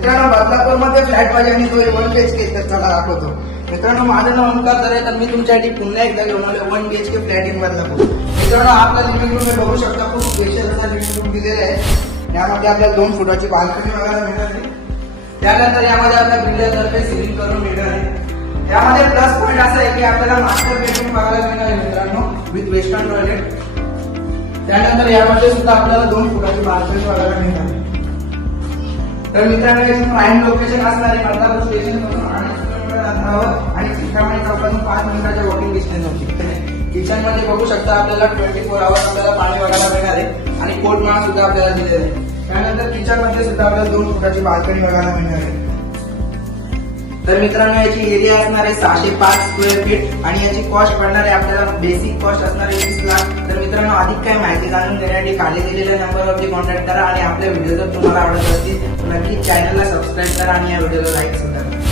मित्रांनो बदलापूरमध्ये फ्लॅट पाहिजे आणि तो 1 BHK तुम्हाला दाखवतो. मित्रांनो माझं नाव ओंकार तर आहे, तर मी तुमच्यासाठी पुन्हा एकदा घेऊन आलो 1 BHK फ्लॅट इन बदलापूर. मित्रांनो आपला लिव्हिंग रूम बघू शकता, खूप स्पेशल असा लिव्हिंग रूम दिलेला आहे. यामध्ये आपल्याला 2 फुटाची बाल्कनी बघायला मिळणार आहे. त्यानंतर यामध्ये आपल्या बिल्डरतर्फे सिलिंग करून मिळणार आहे. यामध्ये प्लस पॉईंट असा आहे की आपल्याला मास्टर बेडरूम बघायला मिळणार आहे मित्रांनो, विथ वेस्टर्न टॉयलेट. त्यानंतर यामध्ये सुद्धा आपल्याला 2 फुटाची बाल्कनी बघायला मिळणार आहे. तर मित्रांनो याची प्राईम लोकेशन असणार आहे बदलापूर स्टेशन पासून 8 किलोमीटर अंतरावर आणि चिंतामणी चौकातून 5 मिनिटाच्या वॉकिंग डिस्टन्स होती. किचन मध्ये बघू शकता आपल्याला 24 आवर आपल्याला पाणी बघायला मिळणार आहे आणि पोटमाळा सुद्धा आपल्याला दिलेला आहे. त्यानंतर किचन मध्ये सुद्धा आपल्याला 2 फुटाची बाल्कनी बघायला मिळणार आहे. तर मित्रांनो याची एरिया असणार आहे 605 स्क्वेअर फीट आणि याची कॉस्ट पडणार आहे आपल्याला बेसिक कॉस्ट असणार आहे 20 लाख. तर मित्रांनो अधिक काय माहिती जाणून घेण्यासाठी खाली दिलेल्या नंबरवरती कॉन्टॅक्ट करा आणि आपल्या व्हिडिओ जर तुम्हाला आवडत असतील तर नक्की चॅनलला सबस्क्राईब करा आणि या व्हिडिओला लाईक सुद्धा करा.